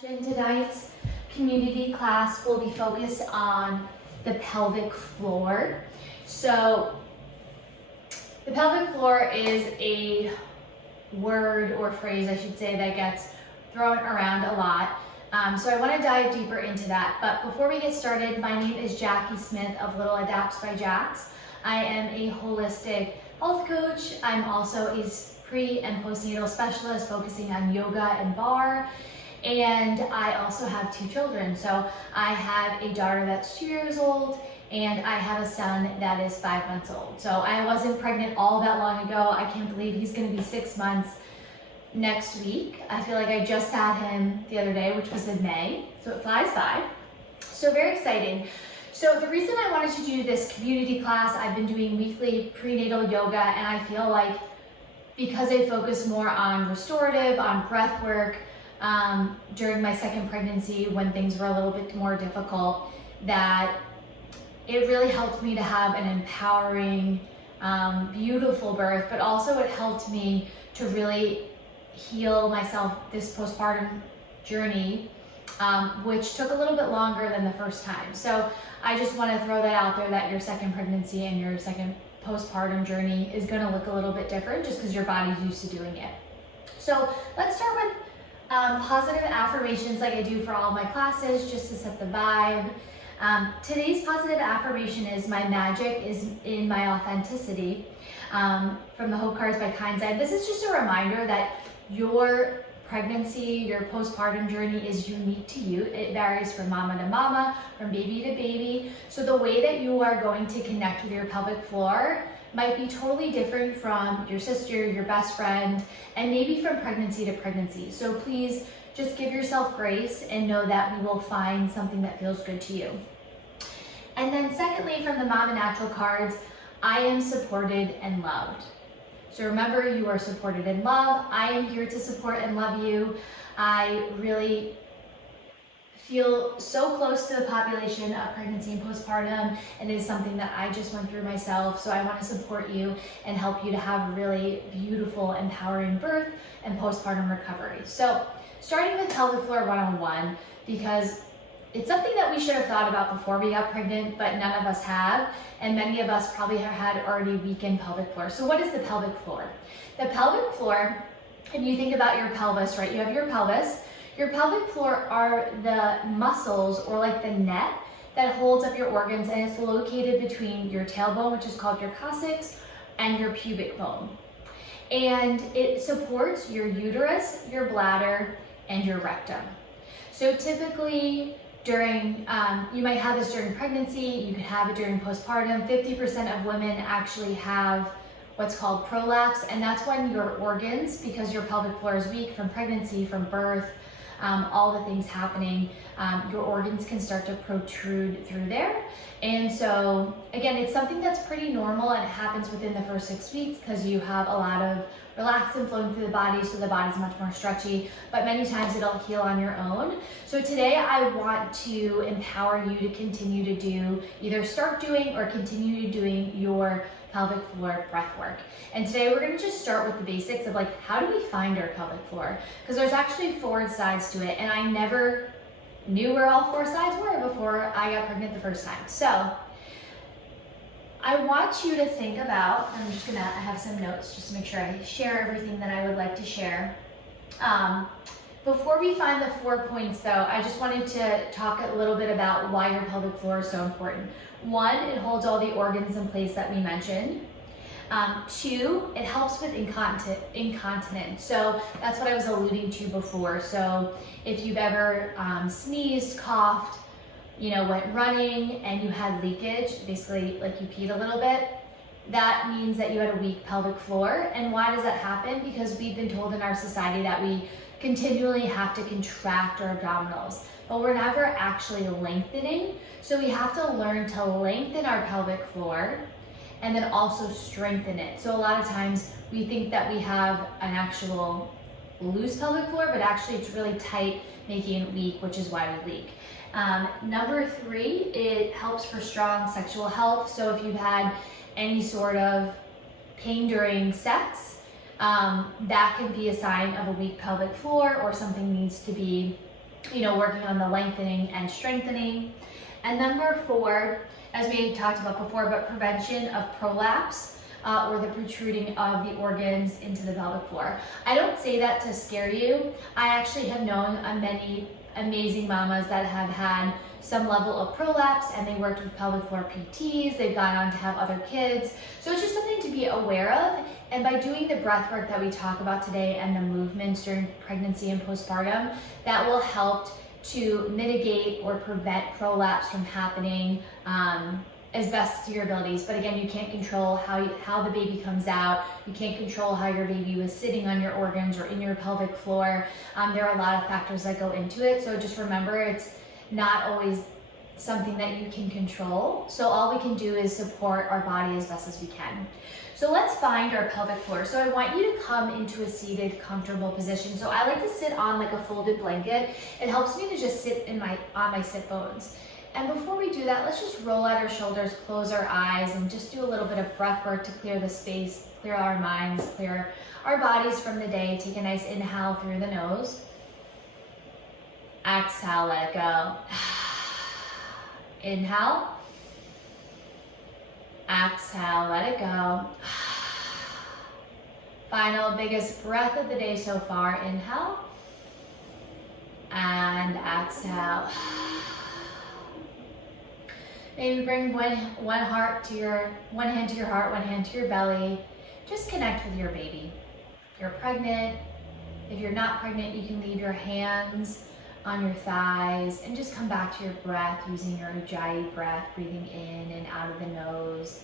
Tonight's community class will be focused on the pelvic floor. So the pelvic floor is a word or phrase, I should say, that gets thrown around a lot. So I want to dive deeper into that. But before we get started, my name is Jackie Smith of Little Adapts by Jax. I am a holistic health coach. I'm also a pre and postnatal specialist focusing on yoga and barre. And I also have 2 children. So I have a daughter that's 2 years old and I have a son that is 5 months old. So I wasn't pregnant all that long ago. I can't believe he's gonna be 6 months next week. I feel like I just had him the other day, which was in May. So it flies by. So very exciting. So the reason I wanted to do this community class, I've been doing weekly prenatal yoga, and I feel like because I focus more on restorative, on breath work, during my second pregnancy when things were a little bit more difficult, that it really helped me to have an empowering, beautiful birth, but also it helped me to really heal myself this postpartum journey, which took a little bit longer than the first time. So I just want to throw that out there, that your second pregnancy and your second postpartum journey is going to look a little bit different just because your body's used to doing it. So let's start with positive affirmations like I do for all my classes, just to set the vibe. Today's positive affirmation is my magic is in my authenticity, from the Hope Cards by Kindside. This is just a reminder that your pregnancy, your postpartum journey is unique to you. It varies from mama to mama, from baby to baby. So the way that you are going to connect with your pelvic floor might be totally different from your sister, your best friend, and maybe from pregnancy to pregnancy. So please just give yourself grace and know that we will find something that feels good to you. And then secondly, from the Mama Natural cards, I am supported and loved. So remember, you are supported and loved. I am here to support and love you. I really feel so close to the population of pregnancy and postpartum, and it is something that I just went through myself. So I want to support you and help you to have a really beautiful, empowering birth and postpartum recovery. So starting with pelvic floor 101, because it's something that we should have thought about before we got pregnant, but none of us have, and many of us probably have had already weakened pelvic floor. So what is the pelvic floor? The pelvic floor, if you think about your pelvis, right? You have your pelvis. Your pelvic floor are the muscles, or like the net that holds up your organs, and it's located between your tailbone, which is called your coccyx, and your pubic bone. And it supports your uterus, your bladder, and your rectum. So typically during, you might have this during pregnancy, you could have it during postpartum. 50% of women actually have what's called prolapse, and that's when your organs, because your pelvic floor is weak from pregnancy, from birth, all the things happening, your organs can start to protrude through there. And so again, it's something that's pretty normal, and it happens within the first 6 weeks because you have a lot of relaxin flowing through the body, so the body's much more stretchy, but many times it'll heal on your own. So today I want to empower you to continue to do, either start doing or continue doing your pelvic floor breath work. And today we're going to just start with the basics of like, how do we find our pelvic floor? Because there's actually 4 sides to it, and I never knew where all 4 sides were before I got pregnant the first time. So I want you to think about, I have some notes just to make sure I share everything that I would like to share. Before we find the 4 points though, I just wanted to talk a little bit about why your pelvic floor is so important. 1, it holds all the organs in place that we mentioned. 2, it helps with incontinence. So that's what I was alluding to before. So if you've ever sneezed, coughed, went running and you had leakage, basically like you peed a little bit, that means that you had a weak pelvic floor. And why does that happen? Because we've been told in our society that we continually have to contract our abdominals, but we're never actually lengthening. So we have to learn to lengthen our pelvic floor and then also strengthen it. So a lot of times we think that we have an actual loose pelvic floor, but actually it's really tight, making it weak, which is why we leak. Number 3, it helps for strong sexual health. So if you've had any sort of pain during sex, that can be a sign of a weak pelvic floor, or something needs to be working on the lengthening and strengthening. And number 4, as we talked about before, but prevention of prolapse or the protruding of the organs into the pelvic floor. I don't say that to scare you. I actually have known many amazing mamas that have had some level of prolapse, and they worked with pelvic floor PTs, they've gone on to have other kids. So it's just something to be aware of. And by doing the breath work that we talk about today and the movements during pregnancy and postpartum, that will help to mitigate or prevent prolapse from happening as best to your abilities. But again, you can't control how the baby comes out. You can't control how your baby was sitting on your organs or in your pelvic floor. There are a lot of factors that go into it. So just remember, it's not always something that you can control. So all we can do is support our body as best as we can. So let's find our pelvic floor. So I want you to come into a seated, comfortable position. So I like to sit on like a folded blanket. It helps me to just sit on my sit bones. And before we do that, let's just roll out our shoulders, close our eyes, and just do a little bit of breath work to clear the space, clear our minds, clear our bodies from the day. Take a nice inhale through the nose. Exhale, let go. Inhale. Exhale, let it go. Final biggest breath of the day so far. Inhale. And exhale. Maybe bring one hand to your heart, one hand to your belly. Just connect with your baby. If you're pregnant, if you're not pregnant, you can leave your hands on your thighs and just come back to your breath using your Ujjayi breath, breathing in and out of the nose,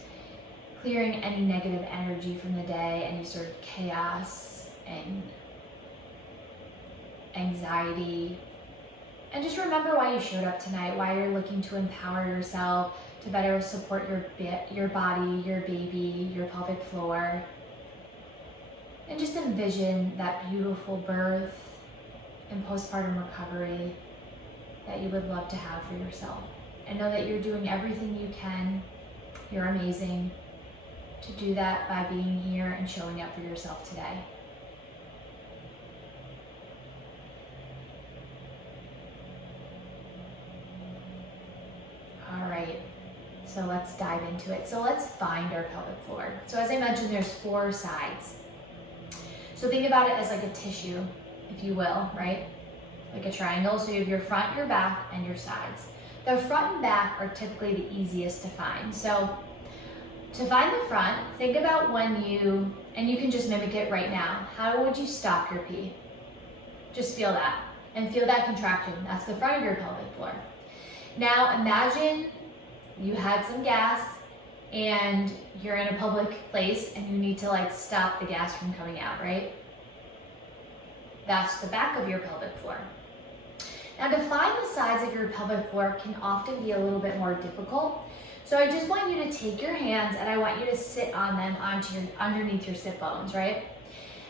clearing any negative energy from the day, any sort of chaos and anxiety. And just remember why you showed up tonight, why you're looking to empower yourself to better support your body, your baby, your pelvic floor. And just envision that beautiful birth and postpartum recovery that you would love to have for yourself. And know that you're doing everything you can. You're amazing to do that by being here and showing up for yourself today. All right, so let's dive into it. So let's find our pelvic floor. So as I mentioned, there's 4 sides. So think about it as like a tissue, if you will, right? Like a triangle. So you have your front, your back, and your sides. The front and back are typically the easiest to find. So to find the front, think about when and you can just mimic it right now. How would you stop your pee? Just feel that, and feel that contraction. That's the front of your pelvic floor. Now imagine you had some gas and you're in a public place and you need to like stop the gas from coming out, right? That's the back of your pelvic floor. Now to find the sides of your pelvic floor can often be a little bit more difficult. So I just want you to take your hands and I want you to sit on them underneath your sit bones, right?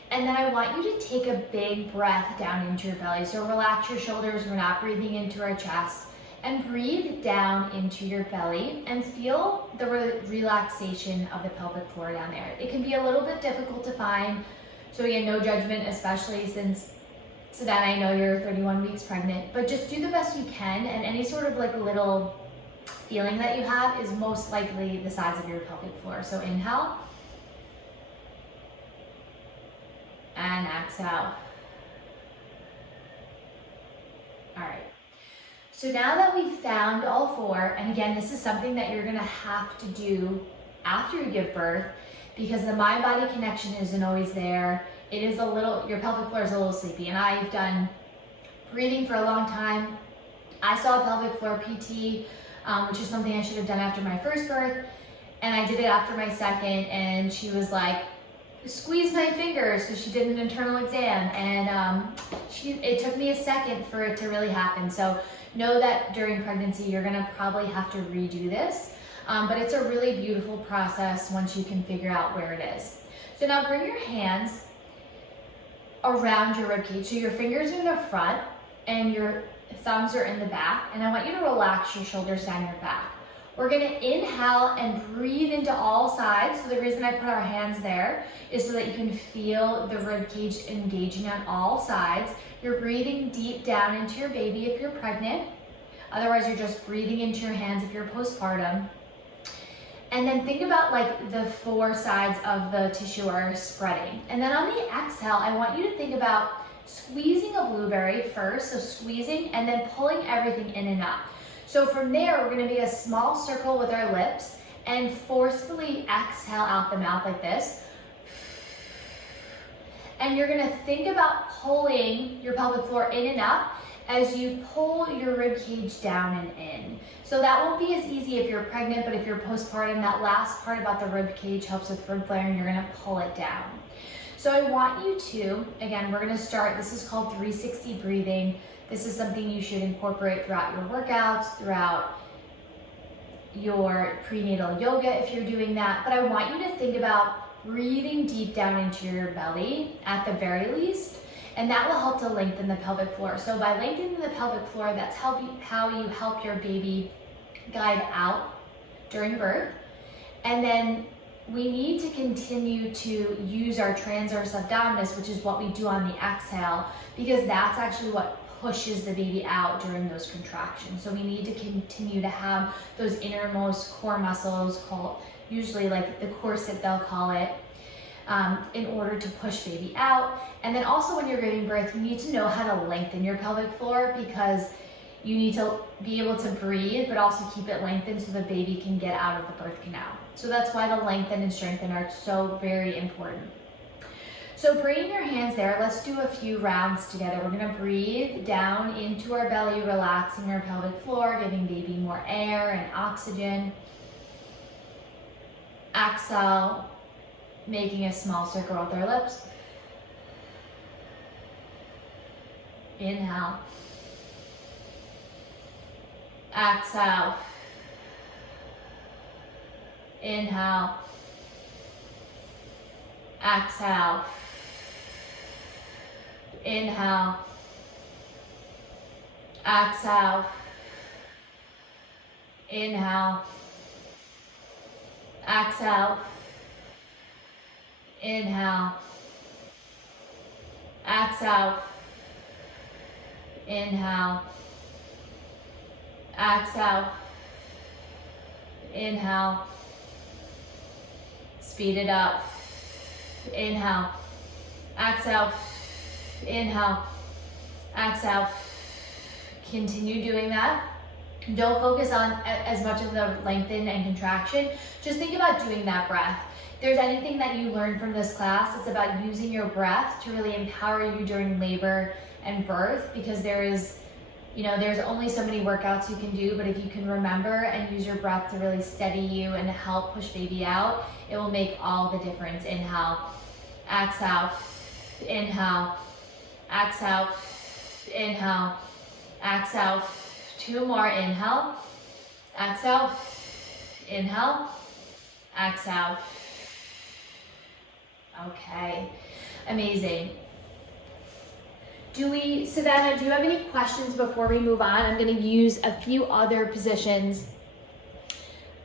And then I want you to take a big breath down into your belly. So relax your shoulders, we're not breathing into our chest. And breathe down into your belly and feel the relaxation of the pelvic floor down there. It can be a little bit difficult to find. So again, no judgment, especially since Savannah, I know you're 31 weeks pregnant, but just do the best you can, and any sort of like little feeling that you have is most likely the size of your pelvic floor. So inhale and exhale. All right. So now that we've found all 4, and again, this is something that you're gonna have to do after you give birth because the mind-body connection isn't always there. It is your pelvic floor is a little sleepy, and I've done breathing for a long time. I saw a pelvic floor PT, which is something I should have done after my first birth, and I did it after my second, and she was like, squeeze my fingers, because she did an internal exam, and it took me a second for it to really happen. So know that during pregnancy, you're gonna probably have to redo this, but it's a really beautiful process once you can figure out where it is. So now bring your hands around your ribcage. So your fingers are in the front and your thumbs are in the back, and I want you to relax your shoulders down your back. We're gonna inhale and breathe into all sides. So the reason I put our hands there is so that you can feel the rib cage engaging on all sides. You're breathing deep down into your baby if you're pregnant. Otherwise, you're just breathing into your hands if you're postpartum. And then think about like the 4 sides of the tissue are spreading. And then on the exhale, I want you to think about squeezing a blueberry first. So squeezing and then pulling everything in and up. So from there, we're gonna make a small circle with our lips and forcefully exhale out the mouth like this. And you're gonna think about pulling your pelvic floor in and up as you pull your rib cage down and in. So that won't be as easy if you're pregnant, but if you're postpartum, that last part about the rib cage helps with rib flaring, you're gonna pull it down. So I want you to, again, we're gonna start, this is called 360 breathing. This is something you should incorporate throughout your workouts, throughout your prenatal yoga if you're doing that. But I want you to think about breathing deep down into your belly at the very least, and that will help to lengthen the pelvic floor. So by lengthening the pelvic floor, that's how you help your baby guide out during birth. And then we need to continue to use our transverse abdominis, which is what we do on the exhale, because that's actually what pushes the baby out during those contractions. So we need to continue to have those innermost core muscles, called usually like the corset they'll call it, in order to push baby out. And then also when you're giving birth, you need to know how to lengthen your pelvic floor, because you need to be able to breathe, but also keep it lengthened so the baby can get out of the birth canal. So that's why the lengthen and strengthen are so very important. So bring your hands there. Let's do a few rounds together. We're gonna breathe down into our belly, relaxing our pelvic floor, giving baby more air and oxygen. Exhale, making a small circle with our lips. Inhale. Exhale. Inhale. Exhale. Inhale. Exhale. Inhale. Exhale. Inhale. Exhale. Inhale. Exhale. Inhale. Speed it up. Inhale. Exhale. Inhale. Exhale. Continue doing that. Don't focus on as much of the lengthen and contraction. Just think about doing that breath. If there's anything that you learned from this class, it's about using your breath to really empower you during labor and birth, because there's only so many workouts you can do, but if you can remember and use your breath to really steady you and help push baby out, it will make all the difference. Inhale, exhale, inhale, exhale, inhale, exhale. 2 more. Inhale, exhale, inhale, exhale. Okay, amazing. Savannah, do you have any questions before we move on? I'm gonna use a few other positions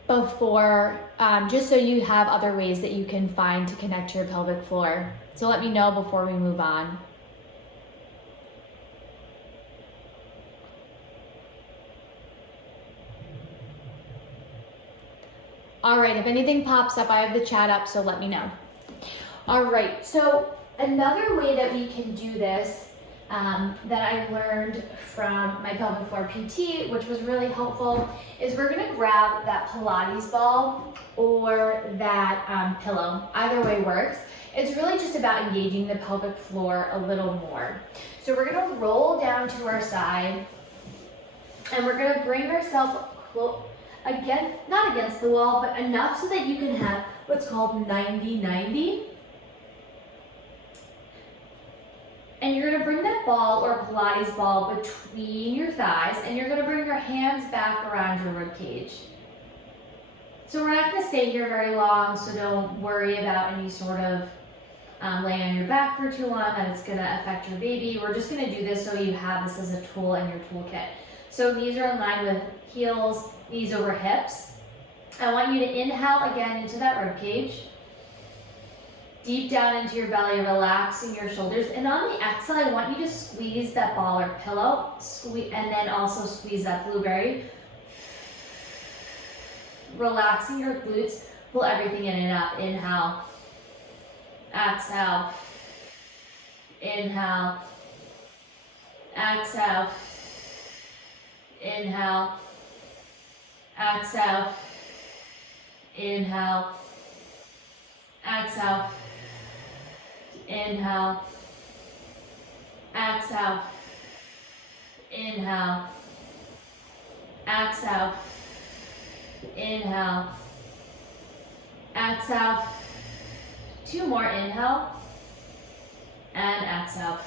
before, just so you have other ways that you can find to connect to your pelvic floor. So let me know before we move on. All right, if anything pops up, I have the chat up, so let me know. All right, so another way that we can do this that I learned from my pelvic floor PT, which was really helpful, is we're gonna grab that Pilates ball or that pillow. Either way works. It's really just about engaging the pelvic floor a little more. So we're gonna roll down to our side, and we're gonna bring ourselves close. Again, not against the wall, but enough so that you can have what's called 90-90. And you're gonna bring that ball or Pilates ball between your thighs, and you're gonna bring your hands back around your rib cage. So we're not gonna stay here very long, so don't worry about any sort of laying on your back for too long that it's gonna affect your baby. We're just gonna do this so you have this as a tool in your toolkit. So knees are in line with heels, knees over hips, I want you to inhale again into that rib cage. Deep down into your belly, relaxing your shoulders. And on the exhale, I want you to squeeze that ball or pillow, and then also squeeze that blueberry. Relaxing your glutes, pull everything in and up. Inhale, exhale, inhale, exhale, inhale, exhale, inhale, exhale, inhale, exhale, inhale, exhale, inhale, exhale. 2 more, inhale, and exhale.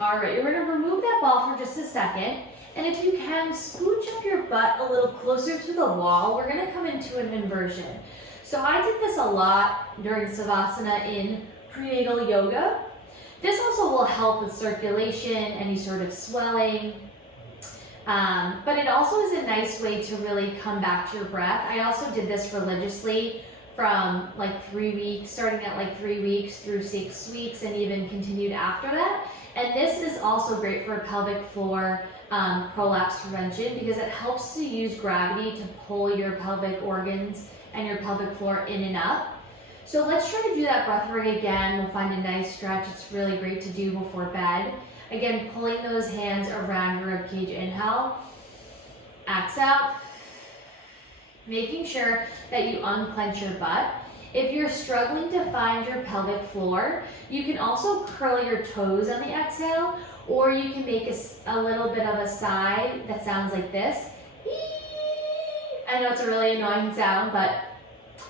All right, you're gonna remove that ball for just a second. And if you can, scooch up your butt a little closer to the wall. We're gonna come into an inversion. So I did this a lot during Savasana in prenatal yoga. This also will help with circulation, any sort of swelling. But it also is a nice way to really come back to your breath. I also did this religiously from like 3 weeks, starting at like 3 weeks through 6 weeks, and even continued after that. And this is also great for pelvic floor prolapse prevention because it helps to use gravity to pull your pelvic organs and your pelvic floor in and up. So let's try to do that breath work again. We'll find a nice stretch. It's really great to do before bed. Again, pulling those hands around your ribcage. Inhale, exhale. Making sure that you unclench your butt. If you're struggling to find your pelvic floor, you can also curl your toes on the exhale, or you can make a little bit of a sigh that sounds like this. I know it's a really annoying sound, but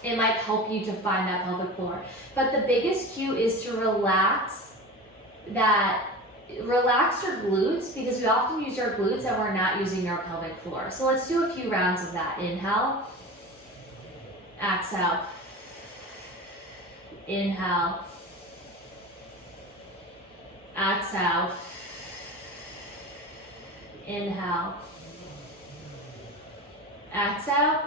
it might help you to find that pelvic floor. But the biggest cue is to relax your glutes, because we often use our glutes and we're not using our pelvic floor. So let's do a few rounds of that. Inhale, exhale, inhale, exhale, inhale, exhale,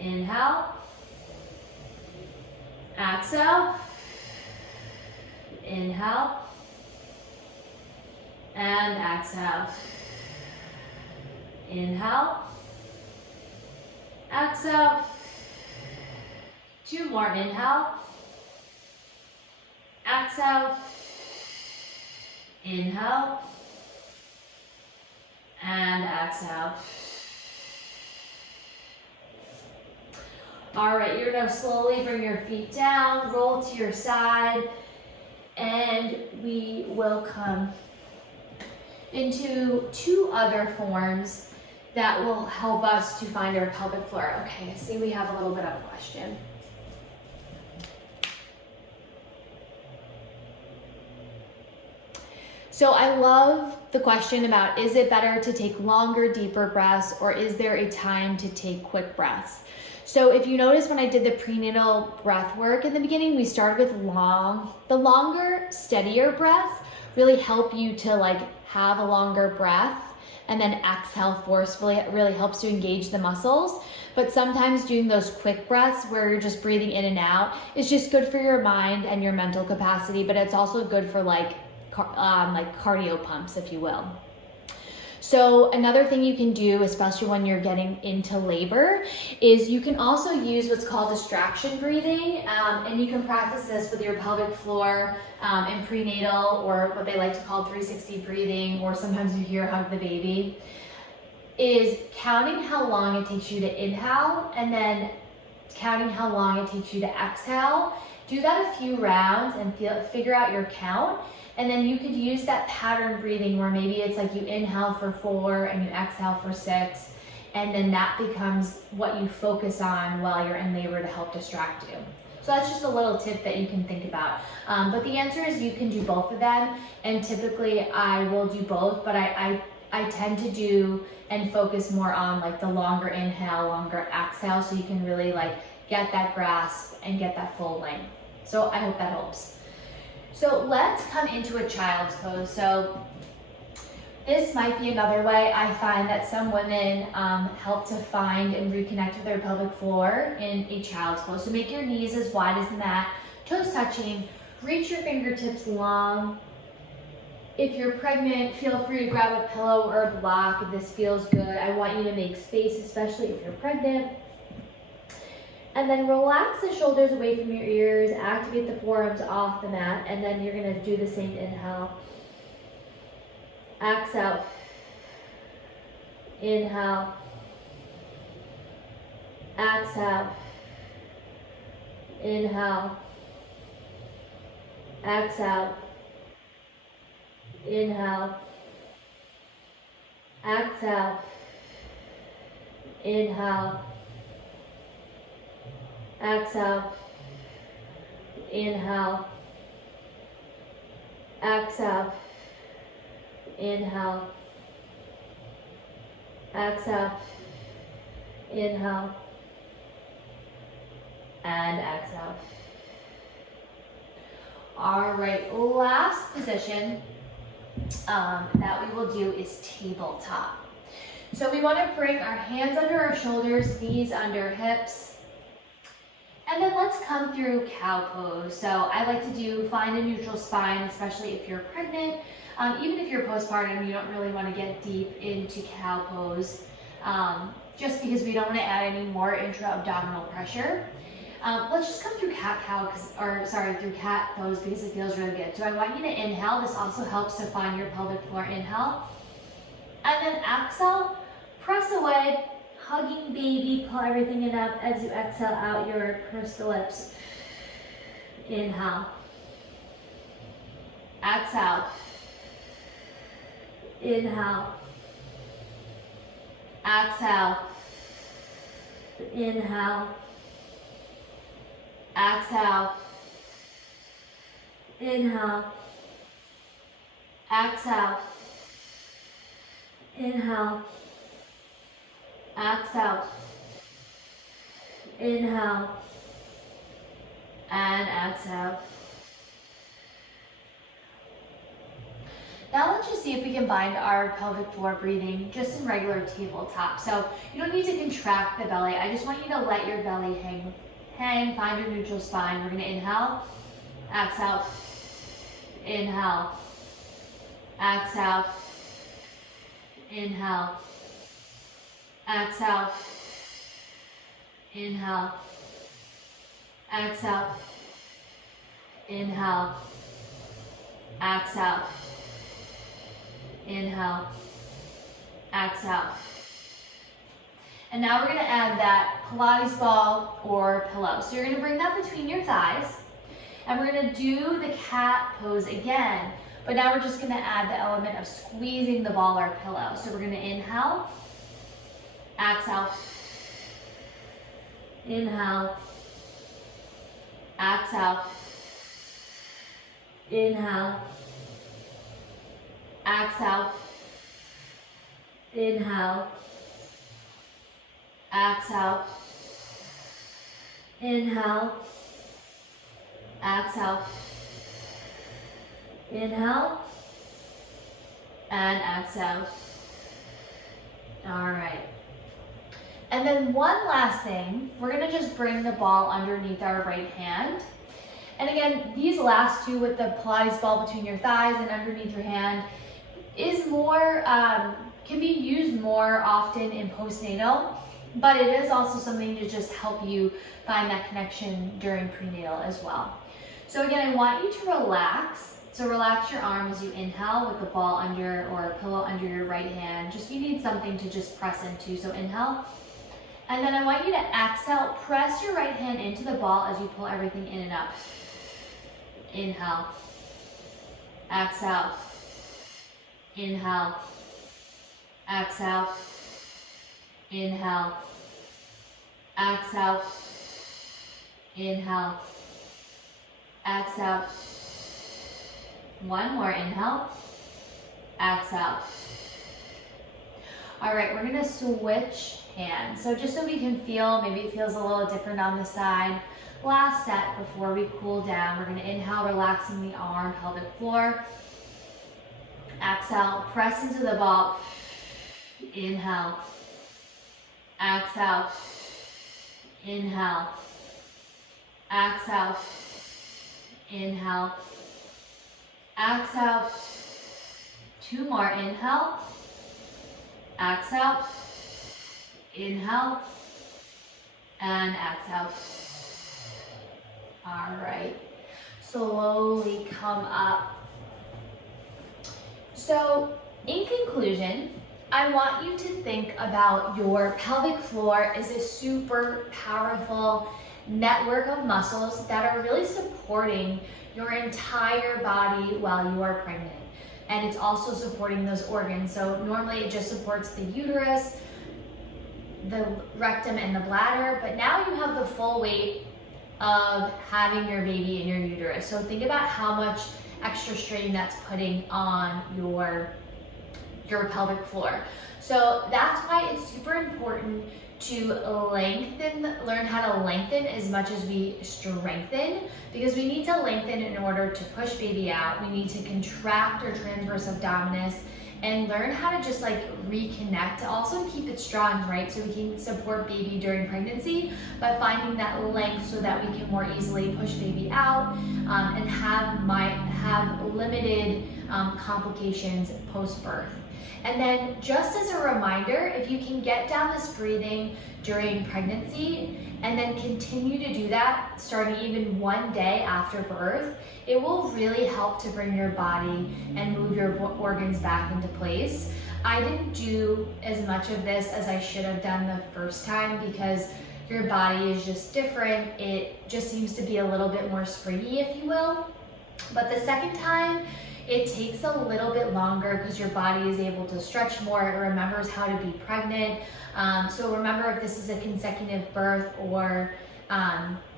inhale, exhale, inhale, and exhale. Inhale, exhale. 2 more, inhale, exhale, inhale, and exhale. All right, you're gonna slowly bring your feet down, roll to your side, and we will come into 2 other forms that will help us to find our pelvic floor. Okay, I see we have a little bit of a question. So I love the question about, is it better to take longer, deeper breaths, or is there a time to take quick breaths? So if you notice when I did the prenatal breath work in the beginning, we started with the longer, steadier breaths really help you to like have a longer breath, and then exhale forcefully. It really helps to engage the muscles. But sometimes doing those quick breaths where you're just breathing in and out is just good for your mind and your mental capacity, but it's also good for like cardio pumps, if you will. So another thing you can do, especially when you're getting into labor, is you can also use what's called distraction breathing, and you can practice this with your pelvic floor in prenatal, or what they like to call 360 breathing, or sometimes you hear hug the baby, is counting how long it takes you to inhale and then counting how long it takes you to exhale. Do that a few rounds and figure out your count. And then you could use that pattern breathing where maybe it's like you inhale for 4 and you exhale for 6, and then that becomes what you focus on while you're in labor to help distract you. So that's just a little tip that you can think about. But the answer is you can do both of them, and typically I will do both, but I tend to do and focus more on like the longer inhale, longer exhale, so you can really like get that grasp and get that full length. So I hope that helps. So let's come into a child's pose. So This might be another way. I find that some women help to find and reconnect with their pelvic floor in a child's pose. So make your knees as wide as the mat, toes touching, reach your fingertips long. If you're pregnant, feel free to grab a pillow or a block if this feels good. I want you to make space, especially if you're pregnant. And then relax the shoulders away from your ears, activate the forearms off the mat, and then you're gonna do the same inhale. Exhale. Inhale. Exhale. Inhale. Exhale. Inhale. Exhale. Inhale. Exhale. Inhale. Exhale. Inhale. Exhale. Inhale. And exhale. All right, last position that we will do is tabletop. So we want to bring our hands under our shoulders, knees under hips, and then let's come through cow pose. So I like to find a neutral spine, especially if you're pregnant. Even if you're postpartum, you don't really want to get deep into cow pose, just because we don't want to add any more intra-abdominal pressure. Let's just come through cat pose because it feels really good. So I want you to inhale. This also helps to find your pelvic floor. Inhale. And then exhale, press away, hugging baby, pull everything in up as you exhale out your pursed lips. Inhale. Exhale. Inhale. Exhale. Inhale. Exhale. Inhale. Exhale. Inhale. Exhale. Inhale. And exhale. Now let's just see if we can find our pelvic floor breathing just in regular tabletop. So you don't need to contract the belly. I just want you to let your belly hang, find your neutral spine. We're gonna inhale, exhale, inhale, exhale, inhale, exhale, inhale, exhale, inhale, exhale, inhale, exhale. And now we're gonna add that Pilates ball or pillow. So you're gonna bring that between your thighs, and we're gonna do the cat pose again, but now we're just gonna add the element of squeezing the ball or pillow. So we're gonna inhale, exhale, inhale, exhale, inhale, exhale, inhale, exhale, inhale, exhale, inhale, and exhale. All right. And then one last thing, we're gonna just bring the ball underneath our right hand. And again, these last two with the Pilates ball between your thighs and underneath your hand is more, can be used more often in postnatal, but it is also something to just help you find that connection during prenatal as well. So again, I want you to relax. So relax your arm as you inhale with the ball under or a pillow under your right hand. You need something to just press into. So inhale. And then I want you to exhale, press your right hand into the ball as you pull everything in and up. Inhale. Exhale. Inhale. Exhale. Inhale. Exhale. Inhale. Exhale. One more inhale. Exhale. All right, we're gonna switch hands. So just so we can feel, maybe it feels a little different on the side. Last set before we cool down, we're gonna inhale, relaxing the arm, pelvic floor. Exhale, press into the ball. Inhale. Exhale. Inhale. Exhale. Inhale. Exhale. 2 more. Inhale. Exhale. Inhale. And exhale. All right. Slowly come up. So, in conclusion, I want you to think about your pelvic floor as a super powerful network of muscles that are really supporting your entire body while you are pregnant. And it's also supporting those organs. So normally it just supports the uterus, the rectum, and the bladder, but now you have the full weight of having your baby in your uterus. So think about how much extra strain that's putting on your pelvic floor. So that's why it's super important to learn how to lengthen as much as we strengthen, because we need to lengthen in order to push baby out. We need to contract our transverse abdominis and learn how to just like reconnect, also to keep it strong, right? So we can support baby during pregnancy by finding that length so that we can more easily push baby out and have limited complications post-birth. And then just as a reminder, if you can get down this breathing during pregnancy and then continue to do that starting even 1 day after birth, it will really help to bring your body and move your organs back into place. I didn't do as much of this as I should have done the first time because your body is just different. It just seems to be a little bit more springy, if you will. But the second time, it takes a little bit longer because your body is able to stretch more. It remembers how to be pregnant. So remember, if this is a consecutive birth or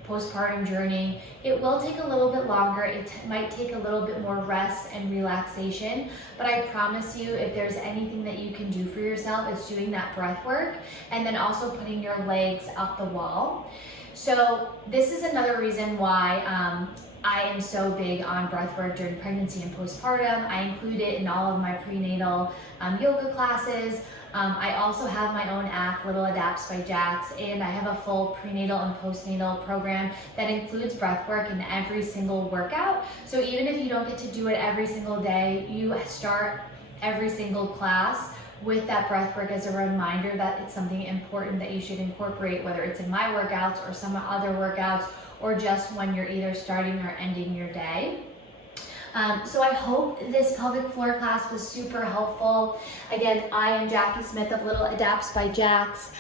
postpartum journey, it will take a little bit longer. It might take a little bit more rest and relaxation, but I promise you, if there's anything that you can do for yourself, it's doing that breath work and then also putting your legs up the wall. So this is another reason why I am so big on breathwork during pregnancy and postpartum. I include it in all of my prenatal yoga classes. I also have my own app, Little Adapts by Jax, and I have a full prenatal and postnatal program that includes breathwork in every single workout. So even if you don't get to do it every single day, you start every single class with that breathwork as a reminder that it's something important that you should incorporate, whether it's in my workouts or some other workouts, or just when you're either starting or ending your day. So I hope this pelvic floor class was super helpful. Again, I am Jackie Smith of Little Adapts by Jax.